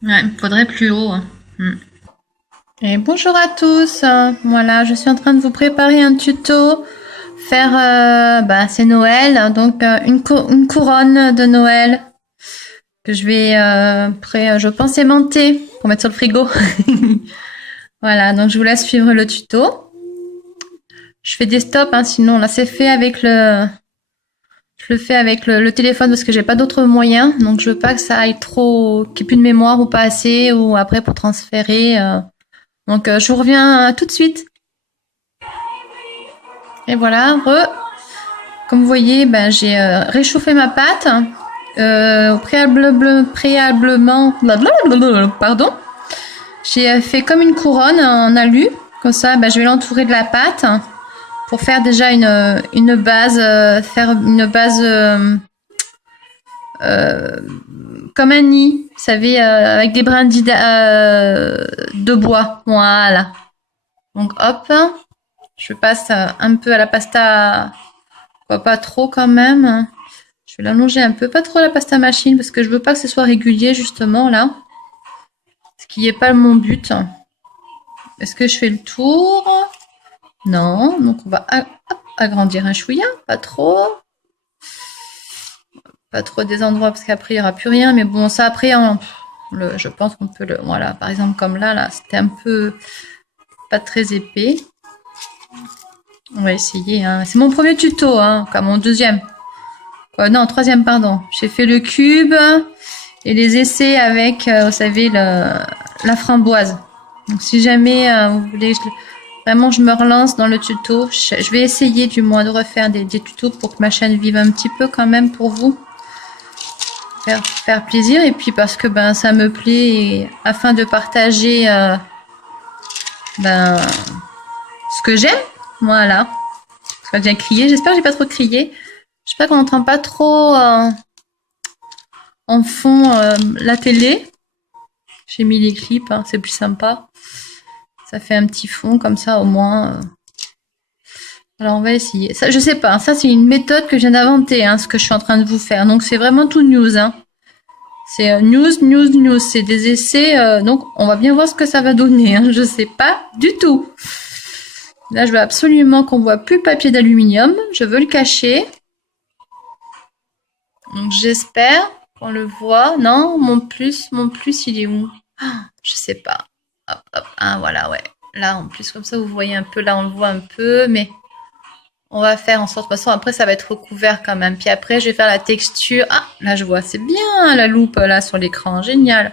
Ouais, il faudrait plus haut, hein. Et bonjour à tous, voilà, je suis en train de vous préparer un tuto, faire, c'est Noël, donc une couronne de Noël que je vais, je pense aimanter pour mettre sur le frigo. Voilà, donc je vous laisse suivre le tuto. Je fais des stops, hein, sinon là c'est fait avec je le fais avec le téléphone parce que j'ai pas d'autres moyens, donc je veux pas que ça aille trop, qu'il n'y ait plus de mémoire ou pas assez, ou après pour transférer. Donc je vous reviens tout de suite. Et voilà, comme vous voyez, j'ai réchauffé ma pâte préalablement, pardon. J'ai fait comme une couronne en alu, comme ça, je vais l'entourer de la pâte pour faire déjà une base, faire une base comme un nid, vous savez, avec des brindilles de bois. Voilà. Donc hop, je passe un peu à la pasta. Pas trop quand même. Je vais l'allonger un peu, pas trop la pasta machine parce que je veux pas que ce soit régulier justement là. Ce qui n'est pas mon but. Est-ce que je fais le tour? Non, donc on va agrandir un chouïa, pas trop. Pas trop des endroits parce qu'après il n'y aura plus rien. Mais bon, ça après, je pense qu'on peut le... Voilà, par exemple comme là, c'était un peu pas très épais. On va essayer. Hein. C'est mon premier tuto, hein, comme mon deuxième. Non, troisième, pardon. J'ai fait le cube et les essais avec, vous savez, la framboise. Donc, si jamais vous voulez, vraiment, je me relance dans le tuto. Je vais essayer du moins de refaire des tutos pour que ma chaîne vive un petit peu quand même pour vous. Faire plaisir et puis parce que ça me plaît et afin de partager ce que j'aime. Voilà. Ça vient crier. J'espère que j'ai pas trop crié. J'espère qu'on n'entend pas trop en fond la télé. J'ai mis les clips, hein, c'est plus sympa. Ça fait un petit fond comme ça au moins. Alors on va essayer. Ça, je sais pas, ça c'est une méthode que je viens d'inventer, hein, ce que je suis en train de vous faire. Donc c'est vraiment tout news. Hein. C'est news. C'est des essais. Donc on va bien voir ce que ça va donner. Hein. Je sais pas du tout. Là je veux absolument qu'on voit plus le papier d'aluminium. Je veux le cacher. Donc j'espère qu'on le voit. Non, mon plus, il est où? Je sais pas. Hop, hop. Ah voilà, ouais. Là, en plus, comme ça, vous voyez un peu. Là, on le voit un peu, mais on va faire en sorte. De toute façon, après, ça va être recouvert quand même. Puis après, je vais faire la texture. Ah, là, je vois. C'est bien la loupe là sur l'écran. Génial.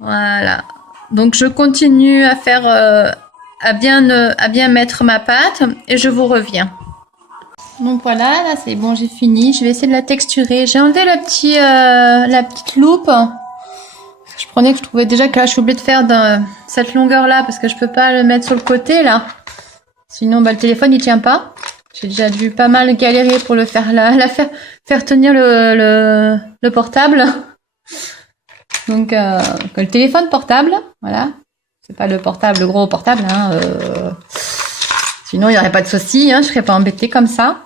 Voilà. Donc, je continue à faire, à bien mettre ma pâte et je vous reviens. Donc voilà, là c'est bon, j'ai fini. Je vais essayer de la texturer. J'ai enlevé la petite loupe. Que je trouvais déjà que là, je suis obligée de faire dans cette longueur-là parce que je peux pas le mettre sur le côté là. Sinon, le téléphone il tient pas. J'ai déjà dû pas mal galérer pour le faire faire tenir le portable. Donc le téléphone portable, voilà. C'est pas le portable, le gros portable. Hein, sinon, il n'y aurait pas de souci. Hein, je serais pas embêtée comme ça.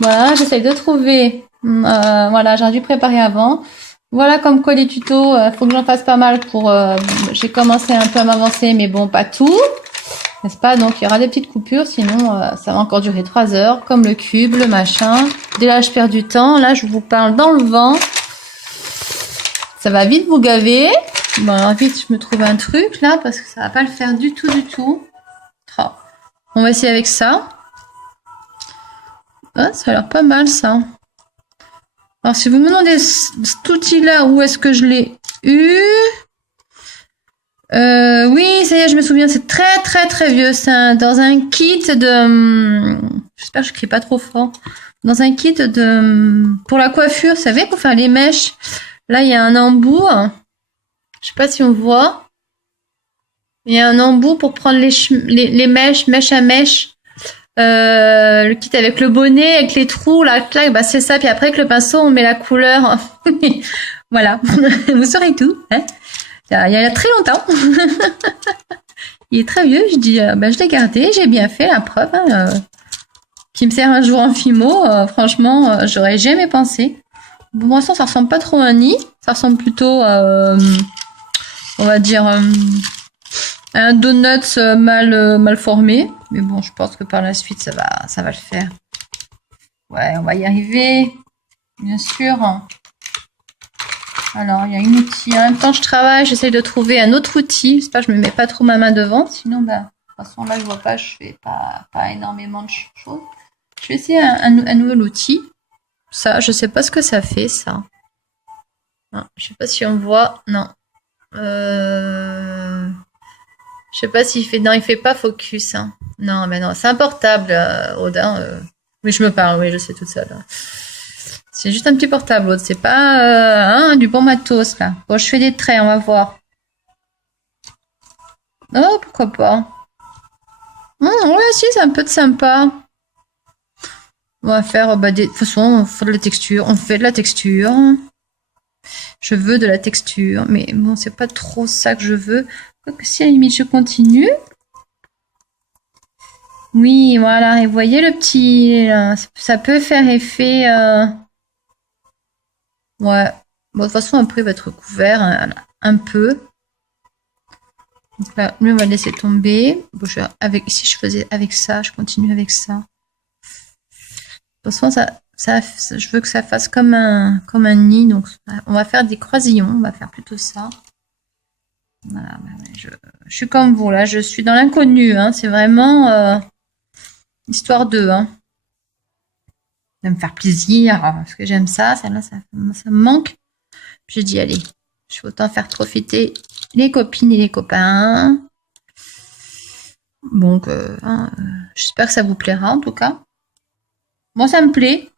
Voilà, j'essaye de trouver. Voilà, j'aurais dû préparer avant. Voilà comme quoi les tutos, faut que j'en fasse pas mal pour... j'ai commencé un peu à m'avancer, mais bon, pas tout. N'est-ce pas? Donc, il y aura des petites coupures, sinon ça va encore durer 3 heures, comme le cube, le machin. Dès là, je perds du temps. Là, je vous parle dans le vent. Ça va vite vous gaver. Bon, alors vite, je me trouve un truc, là, parce que ça va pas le faire du tout. Oh. On va essayer avec ça. Ah, ça a l'air pas mal, ça. Alors, si vous me demandez cet outil-là, où est-ce que je l'ai eu? Oui, ça y est, je me souviens, c'est très vieux. C'est dans un kit de... J'espère que je crie pas trop fort. Dans un kit de... Pour la coiffure, vous savez, pour faire les mèches. Là, il y a un embout. Je sais pas si on voit. Il y a un embout pour prendre les mèche à mèche. Le kit avec le bonnet, avec les trous, là, clac, c'est ça. Puis après, avec le pinceau, on met la couleur. Voilà. Vous saurez tout, hein. Il y a très longtemps. Il est très vieux. Je dis, je l'ai gardé. J'ai bien fait la preuve. Qui me sert un jour en fimo. Franchement, j'aurais jamais pensé. Pour l'instant, ça ressemble pas trop à un nid. Ça ressemble plutôt à, on va dire, un donut mal formé. Mais bon, je pense que par la suite, ça va le faire. Ouais, on va y arriver. Bien sûr. Alors, il y a une outil. En même temps, je travaille, j'essaye de trouver un autre outil. J'espère que je me mets pas trop ma main devant. Sinon, bah, de toute façon, là, je vois pas, je fais pas énormément de choses. Je vais essayer un nouvel outil. Ça, je sais pas ce que ça fait, ça. Non, je sais pas si on voit. Non. Je sais pas s'il fait. Non, il fait pas focus. Hein. Non, mais non, c'est un portable, Odin. Oui, je me parle, oui, je sais toute seule. C'est juste un petit portable, Aude. C'est pas du bon matos, là. Bon, je fais des traits, on va voir. Oh, pourquoi pas. Ouais, si, c'est un peu de sympa. On va faire, de toute façon, on fait de la texture. On fait de la texture. Je veux de la texture, mais bon, c'est pas trop ça que je veux. Quoique si à la limite je continue. Oui, voilà, et vous voyez le petit, ça peut faire effet. Ouais. Bon, de toute façon, après, il va être couvert un peu. Donc là, lui, on va laisser tomber. Bon, si je faisais avec ça, je continue avec ça. De toute façon, je veux que ça fasse comme un nid. Donc, on va faire des croisillons. On va faire plutôt ça. Voilà, je suis comme vous, là. Je suis dans l'inconnu. Hein. C'est vraiment histoire de me faire plaisir. Parce que j'aime ça. Ça me manque. Puis j'ai dit, allez, je vais autant faire profiter les copines et les copains. Donc, j'espère que ça vous plaira, en tout cas. Moi, ça me plaît.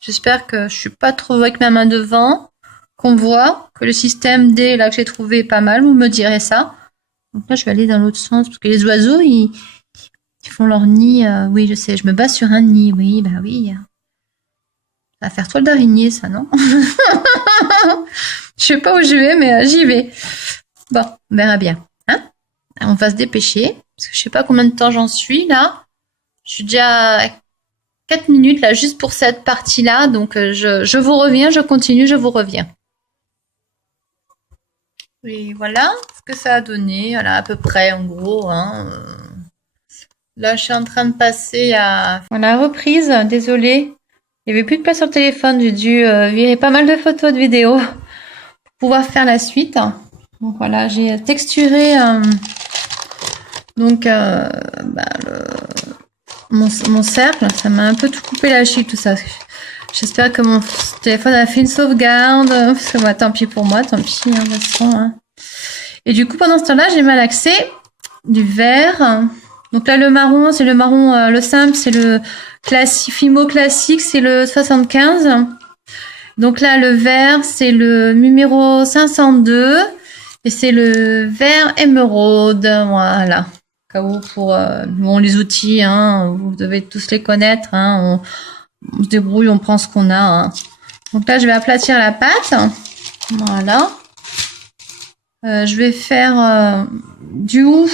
J'espère que je suis pas trop avec ma main devant, qu'on voit que le système D là que j'ai trouvé est pas mal. Vous me direz ça. Donc là, je vais aller dans l'autre sens parce que les oiseaux, ils font leur nid. Oui, je sais, je me base sur un nid. Oui, bah oui. Ça va faire toile d'araignée, ça, non? Je sais pas où je vais, mais j'y vais. Bon, on verra bien. Hein? On va se dépêcher parce que je sais pas combien de temps j'en suis là. Je suis déjà à 4 minutes là, juste pour cette partie-là. Donc, je vous reviens, je continue, je vous reviens. Et voilà ce que ça a donné. Voilà, à peu près, en gros. Hein. Là, je suis en train de passer à... Voilà, reprise. Désolée. Il n'y avait plus de place sur le téléphone. J'ai dû virer pas mal de photos, de vidéos pour pouvoir faire la suite. Donc voilà, j'ai texturé mon cercle. Ça m'a un peu tout coupé la chute, tout ça. J'espère que mon téléphone a fait une sauvegarde. Parce que tant pis pour moi, tant pis, de toute façon. Hein. Et du coup, pendant ce temps-là, j'ai malaxé du vert. Donc là, le marron, c'est le marron, le simple, c'est le Fimo classique, c'est le 75. Donc là, le vert, c'est le numéro 502. Et c'est le vert émeraude. Voilà. Cas où pour les outils, hein, vous devez tous les connaître. Hein, on se débrouille, on prend ce qu'on a. Hein. Donc là, je vais aplatir la pâte. Voilà. Je vais faire du houx,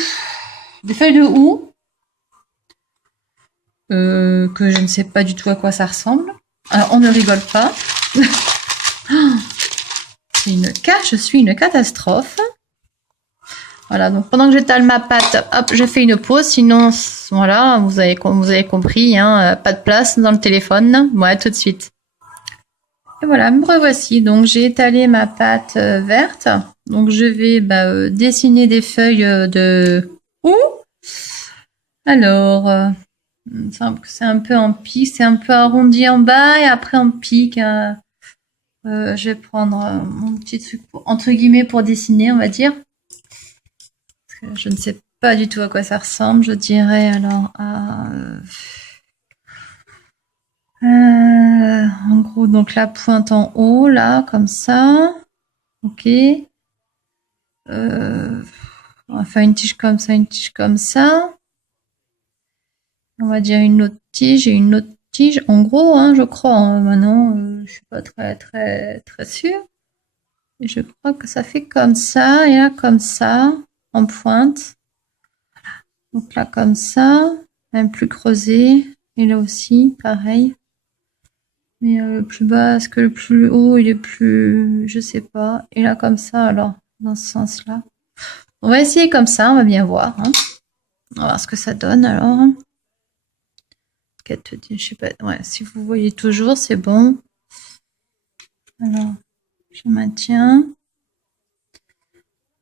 des feuilles de houx, que je ne sais pas du tout à quoi ça ressemble. Alors, on ne rigole pas. Je suis une catastrophe. Voilà, donc pendant que j'étale ma pâte, hop, je fais une pause. Sinon, voilà, vous avez compris, hein, pas de place dans le téléphone. Ouais, tout de suite. Et voilà, me revoici. Donc, j'ai étalé ma pâte verte. Donc, je vais dessiner des feuilles de houx. Alors, c'est un peu en pic, c'est un peu arrondi en bas et après en pic. Je vais prendre mon petit truc, entre guillemets, pour dessiner, on va dire. Parce que je ne sais pas du tout à quoi ça ressemble. Je dirais alors en gros, donc la pointe en haut, là, comme ça. Ok. On va faire une tige comme ça, une tige comme ça. On va dire une autre tige et une autre tige. En gros, hein, je crois. Hein, maintenant, je suis pas très sûre. Et je crois que ça fait comme ça et là comme ça, en pointe. Donc là comme ça, même plus creusé. Et là aussi, pareil. Mais le plus bas, est-ce que le plus haut, il est plus... Je sais pas. Et là, comme ça, alors, dans ce sens-là. On va essayer comme ça, on va bien voir. Hein. On va voir ce que ça donne, alors. Je sais pas. Ouais, si vous voyez toujours, c'est bon. Alors, je maintiens.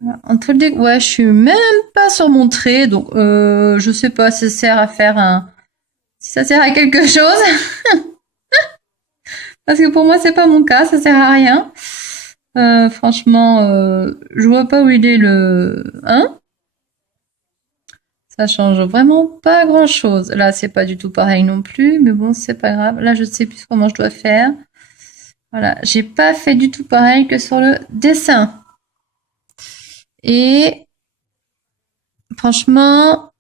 Voilà. Entre le ouais, je suis même pas sur mon trait, donc je sais pas si ça sert à faire un... Si ça sert à quelque chose. Parce que pour moi, c'est pas mon cas, ça sert à rien. Franchement, je vois pas où il est le... Hein? Ça change vraiment pas grand chose. Là, c'est pas du tout pareil non plus, mais bon, c'est pas grave. Là, je sais plus comment je dois faire. Voilà, j'ai pas fait du tout pareil que sur le dessin. Et franchement,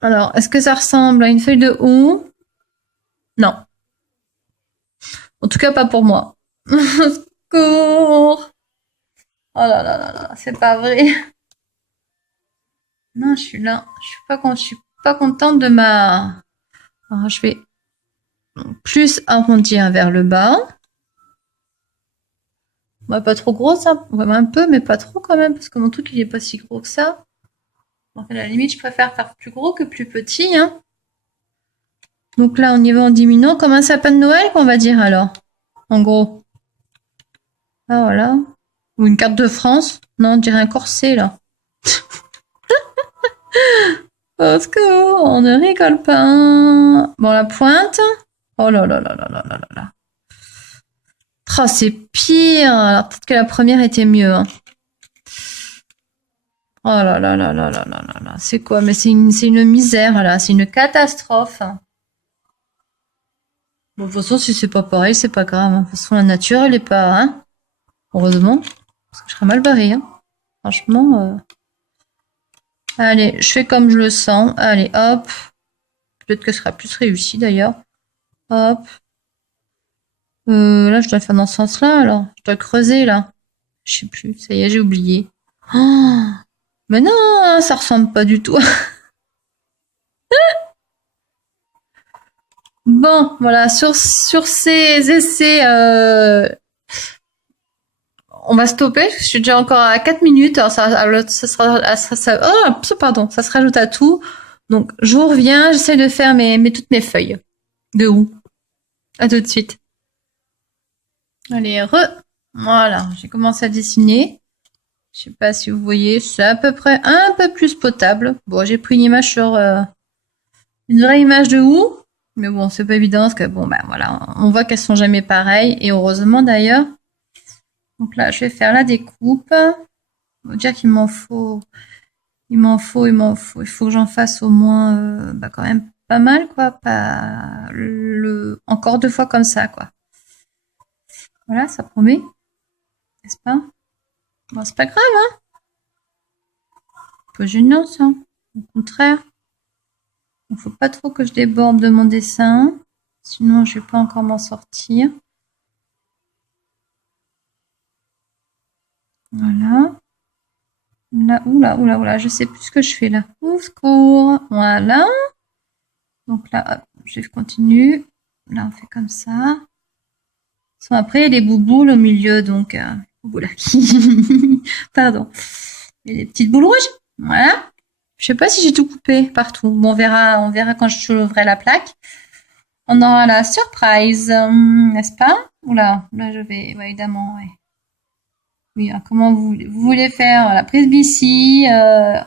alors, est-ce que ça ressemble à une feuille de houx? Non. En tout cas, pas pour moi. Au secours! Oh là là là là, c'est pas vrai. Non, je suis là. Je suis pas contente de ma... Alors, je vais plus arrondir vers le bas. Ouais, pas trop gros, ça. Ouais, un peu, mais pas trop quand même, parce que mon truc, il est pas si gros que ça. Donc, à la limite, je préfère faire plus gros que plus petit, hein. Donc là, on y va en diminuant, comme un sapin de Noël, qu'on va dire, alors. En gros. Ah, voilà. Ou une carte de France. Non, on dirait un corset, là. Au secours, on ne rigole pas. Bon, la pointe. Oh là là là là là là là là. Oh, c'est pire. Alors, peut-être que la première était mieux, hein. Oh là là là là là là là là. C'est quoi? Mais c'est une misère, là. C'est une catastrophe. Bon, de toute façon, si c'est pas pareil, c'est pas grave. Hein. De toute façon, la nature, elle est pas, hein. Heureusement. Parce que je serais mal barrée, hein. Franchement, allez, je fais comme je le sens. Allez, hop. Peut-être que ce sera plus réussi, d'ailleurs. Hop. Là, je dois faire dans ce sens-là, alors. Je dois creuser, là. Je sais plus. Ça y est, j'ai oublié. Oh, mais non, hein, ça ressemble pas du tout. Bon, voilà, sur ces essais, on va stopper. Je suis déjà encore à 4 minutes. Alors pardon, ça se rajoute à tout. Donc, je vous reviens. J'essaie de faire toutes mes feuilles. De où? À tout de suite. Allez, voilà, j'ai commencé à dessiner. Je sais pas si vous voyez, c'est à peu près un peu plus potable. Bon, j'ai pris une image sur une vraie image de où, mais bon, c'est pas évident parce que bon, ben voilà, on voit qu'elles sont jamais pareilles et heureusement d'ailleurs. Donc là, je vais faire la découpe. On va dire qu'il m'en faut, il faut que j'en fasse au moins, quand même pas mal quoi, pas encore 2 fois comme ça quoi. Voilà, ça promet, n'est-ce pas? Bon, c'est pas grave, hein. Pas gênant ça. Au contraire. Il ne faut pas trop que je déborde de mon dessin. Sinon, je vais pas encore m'en sortir. Voilà. Là, oula, oula, oula, je sais plus ce que je fais là. Au secours. Voilà. Donc là, hop, je continue. Là, on fait comme ça. Après, il y a des bouboules au milieu, donc... bouboules là. Pardon. Il y a des petites boules rouges. Voilà. Je sais pas si j'ai tout coupé partout. Bon, on verra quand je ouvrirai la plaque. On aura la surprise, n'est-ce pas? Oula, là je vais, ouais, évidemment, ouais. Oui, hein, comment vous voulez faire la prise d'ici?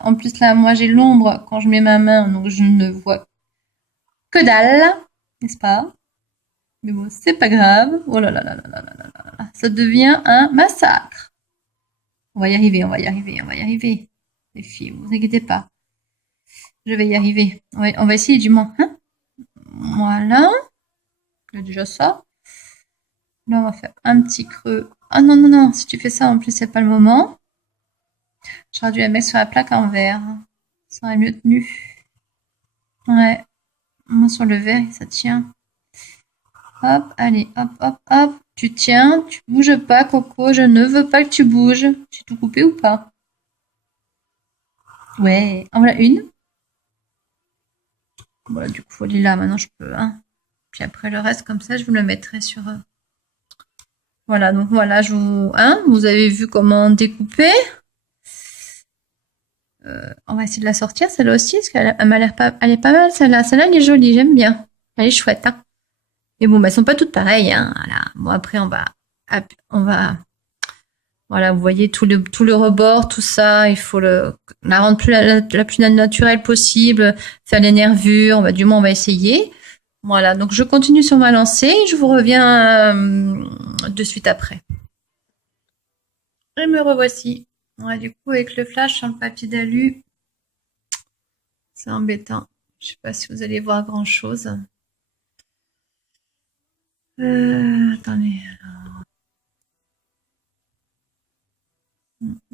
En plus là, moi j'ai l'ombre quand je mets ma main, donc je ne vois que dalle, n'est-ce pas? Mais bon, c'est pas grave. Oh là là là là là là là là là. Ça devient un massacre. On va y arriver, on va y arriver, on va y arriver. Les filles, vous inquiétez pas. Je vais y arriver. On va essayer du moins. Hein, voilà. Il y a déjà ça. Là, on va faire un petit creux. Ah non, non, non, si tu fais ça, en plus, c'est pas le moment. J'aurais dû la mettre sur la plaque en verre. Ça aurait mieux tenu. Ouais. Moi, sur le verre, ça tient. Hop, allez, hop, hop, hop. Tu tiens, tu bouges pas, Coco. Je ne veux pas que tu bouges. J'ai tout coupé ou pas? Ouais. En voilà une. Voilà, du coup, elle est là. Maintenant, je peux, hein. Puis après le reste, comme ça, je vous le mettrai sur... Voilà, donc voilà, vous avez vu comment découper. On va essayer de la sortir, celle-là aussi, parce qu'elle m'a l'air pas, elle est pas mal, celle-là. Celle-là, elle est jolie, j'aime bien. Elle est chouette, hein. Mais bon, bah, elles sont pas toutes pareilles, hein. Voilà. Bon, après, on va, voilà, vous voyez tout le rebord, tout ça. Il faut la rendre la plus naturelle possible, faire les nervures. Du moins, on va essayer. Voilà. Donc, je continue sur ma lancée. Je vous reviens de suite après. Et me revoici. Ouais, du coup, avec le flash sur le papier d'alu, c'est embêtant. Je sais pas si vous allez voir grand chose. Attendez.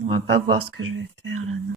On va pas voir ce que je vais faire là. Non.